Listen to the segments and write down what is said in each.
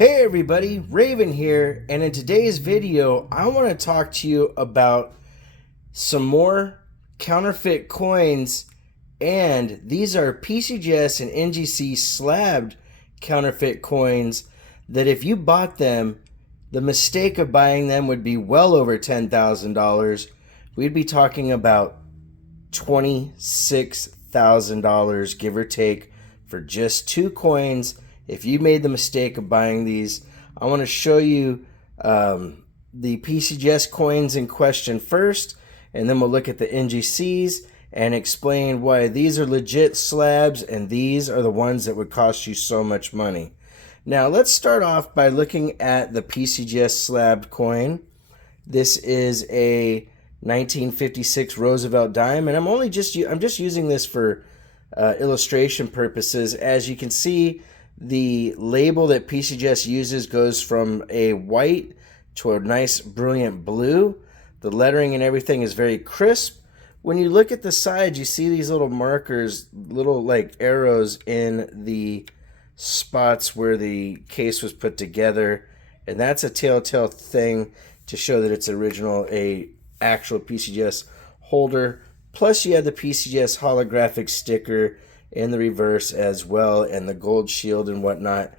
Hey everybody, Raven here, and in today's video I want to talk to you about some more counterfeit coins, and these are PCGS and NGC slabbed counterfeit coins that if you bought them, the mistake of buying them would be well over $10,000. We'd be talking about $26,000 give or take for just two coins. If you made the mistake of buying these, I want to show you the PCGS coins in question first, and then we'll look at the NGCs and explain why these are legit slabs and these are the ones that would cost you so much money. Now let's start off by looking at the PCGS slab coin. This is a 1956 Roosevelt dime, and I'm just using this for illustration purposes. As you can see, the label that PCGS uses goes from a white to a nice brilliant blue. The lettering and everything is very crisp. When you look at the sides, you see these little markers, little like arrows in the spots where the case was put together, and that's a telltale thing to show that it's original, a actual PCGS holder. Plus you have the PCGS holographic sticker in the reverse as well, and the gold shield and whatnot.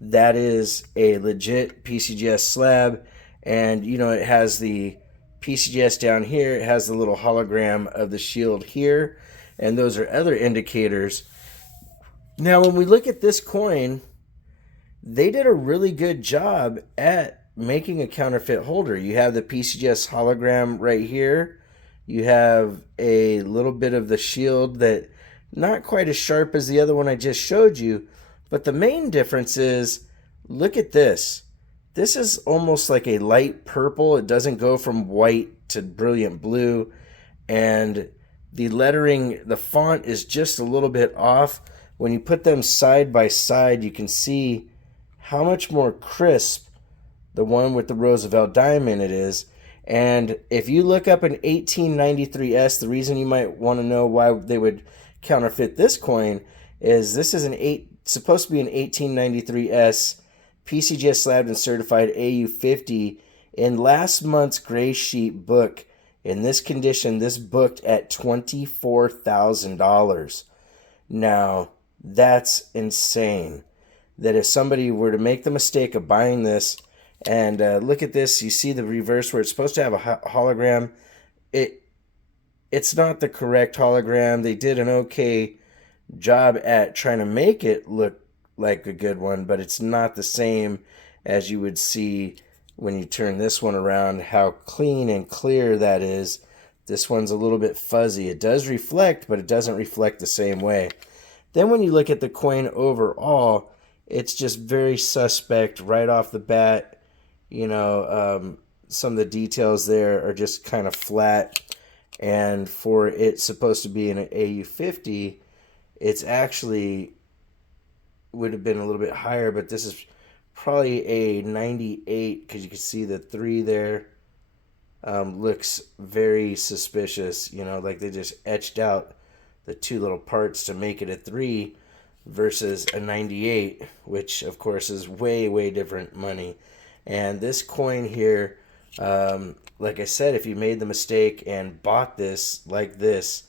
That is a legit PCGS slab, and you know it has the PCGS down here, it has the little hologram of the shield here, and those are other indicators. Now when we look at this coin, they did a really good job at making a counterfeit holder. You have the PCGS hologram right here. You have a little bit of the shield that not quite as sharp as the other one I just showed you, but the main difference is, look at this. This is almost like a light purple. It doesn't go from white to brilliant blue, and the lettering, the font is just a little bit off. When you put them side by side, you can see how much more crisp the one with the Roosevelt dime in it is. And if you look up an 1893S, the reason you might want to know why they would counterfeit this coin is this is supposed to be an 1893S PCGS slabbed and certified AU50 in last month's gray sheet book. In this condition, this booked at $24,000. Now that's insane. That if somebody were to make the mistake of buying this, and look at this, you see the reverse where it's supposed to have a hologram. It's not the correct hologram. They did an okay job at trying to make it look like a good one, but it's not the same as you would see when you turn this one around, how clean and clear that is. This one's a little bit fuzzy. It does reflect, but it doesn't reflect the same way. Then when you look at the coin overall, it's just very suspect right off the bat. You know, some of the details there are just kind of flat, and for it supposed to be an AU50, it's actually would have been a little bit higher, but this is probably a 98 because you can see the 3 there. Looks very suspicious, you know, like they just etched out the 2 little parts to make it a 3 versus a 98, which of course is way different money. And this coin here, like I said, if you made the mistake and bought this like this,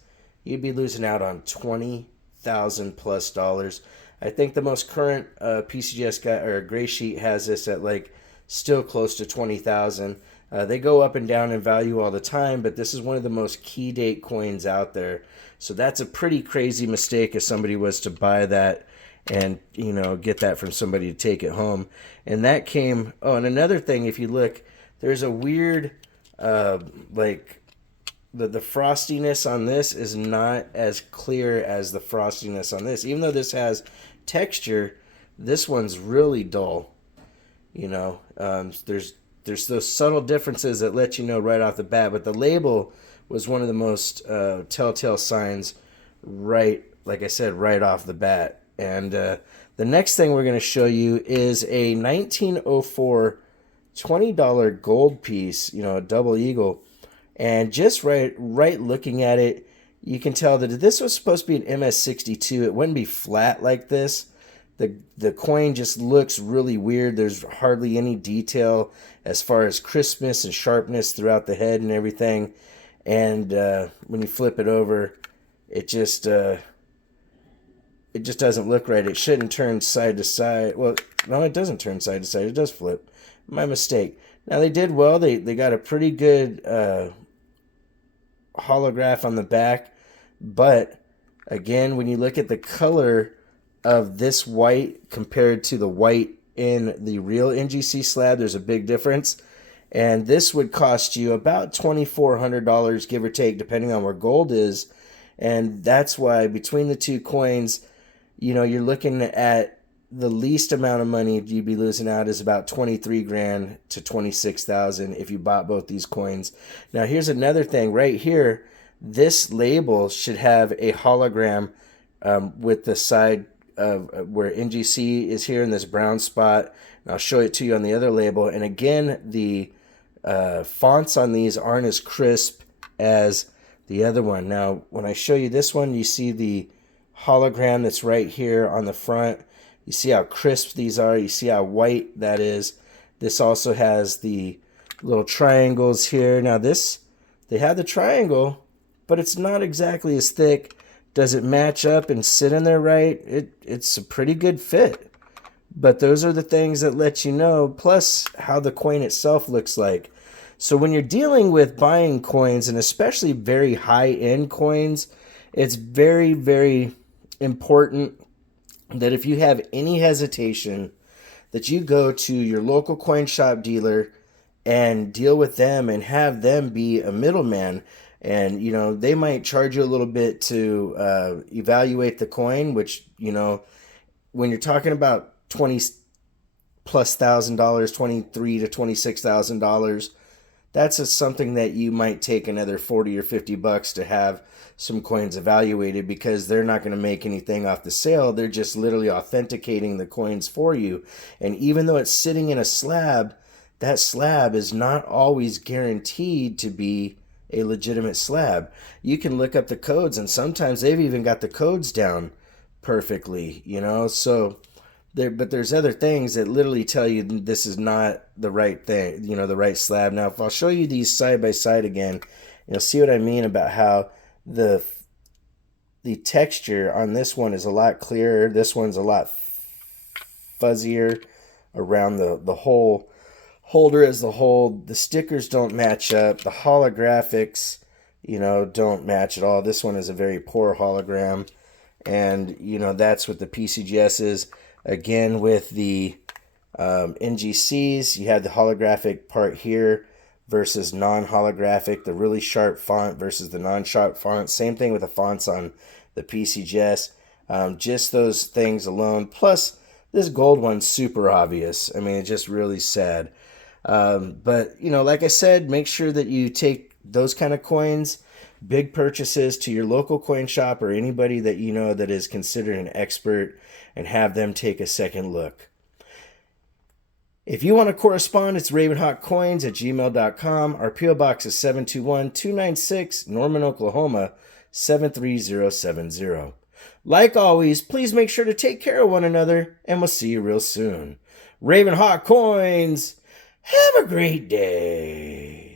you'd be losing out on $20,000+. I think the most current PCGS guy or gray sheet has this at like still close to $20,000. They go up and down in value all the time, but this is one of the most key date coins out there. So that's a pretty crazy mistake if somebody was to buy that and, you know, get that from somebody to take it home. And that came, oh, and another thing, if you look, there's a weird, like, the frostiness on this is not as clear as the frostiness on this. Even though this has texture, this one's really dull. You know, there's those subtle differences that let you know right off the bat, but the label was one of the most telltale signs right, like I said, right off the bat. And the next thing we're going to show you is a 1904 $20 gold piece, you know, a double eagle. And just right looking at it, you can tell that if this was supposed to be an MS-62, it wouldn't be flat like this. The coin just looks really weird. There's hardly any detail as far as crispness and sharpness throughout the head and everything. And when you flip it over, it just doesn't look right. It shouldn't turn side to side. Well, no, it doesn't turn side to side. It does flip. My mistake. Now, they did well. They got a pretty good holograph on the back. But, again, when you look at the color of this white compared to the white in the real NGC slab, there's a big difference. And this would cost you about $2,400, give or take, depending on where gold is. And that's why between the two coins, you know, you're looking at the least amount of money you'd be losing out is about 23 grand to 26,000 if you bought both these coins. Now, here's another thing right here. This label should have a hologram with the side of where NGC is here in this brown spot. And I'll show it to you on the other label. And again, the fonts on these aren't as crisp as the other one. Now, when I show you this one, you see the hologram that's right here on the front. You see how crisp these are. You see how white that is. This also has the little triangles here. Now this, they have the triangle, but it's not exactly as thick. Does it match up and sit in there right? It's a pretty good fit. But those are the things that let you know, plus how the coin itself looks like. So when you're dealing with buying coins, and especially very high-end coins, it's very, very important that if you have any hesitation, that you go to your local coin shop dealer and deal with them and have them be a middleman. And, you know, they might charge you a little bit to evaluate the coin, which, you know, when you're talking about $20,000 plus, $23,000 to $26,000, that's something that you might take another 40 or 50 bucks to have some coins evaluated, because they're not going to make anything off the sale. They're just literally authenticating the coins for you. And even though it's sitting in a slab, that slab is not always guaranteed to be a legitimate slab. You can look up the codes, and sometimes they've even got the codes down perfectly, you know. So but there's other things that literally tell you this is not the right thing, you know, the right slab. Now, if I'll show you these side by side again, you'll see what I mean about how the texture on this one is a lot clearer. This one's a lot fuzzier around the whole holder as the whole. The stickers don't match up. The holographics, you know, don't match at all. This one is a very poor hologram. And, you know, that's what the PCGS is. Again, with the NGCs, you have the holographic part here versus non-holographic, the really sharp font versus the non-sharp font. Same thing with the fonts on the PCGS. Just those things alone. Plus, this gold one's super obvious. I mean, it's just really sad. But, you know, like I said, make sure that you take those kind of coins, big purchases, to your local coin shop or anybody that you know that is considered an expert, and have them take a second look. If you want to correspond, it's ravenhawkcoins@gmail.com. Our P.O. Box is 721-296, Norman, Oklahoma, 73070. Like always, please make sure to take care of one another, and we'll see you real soon. Ravenhawk Coins, have a great day.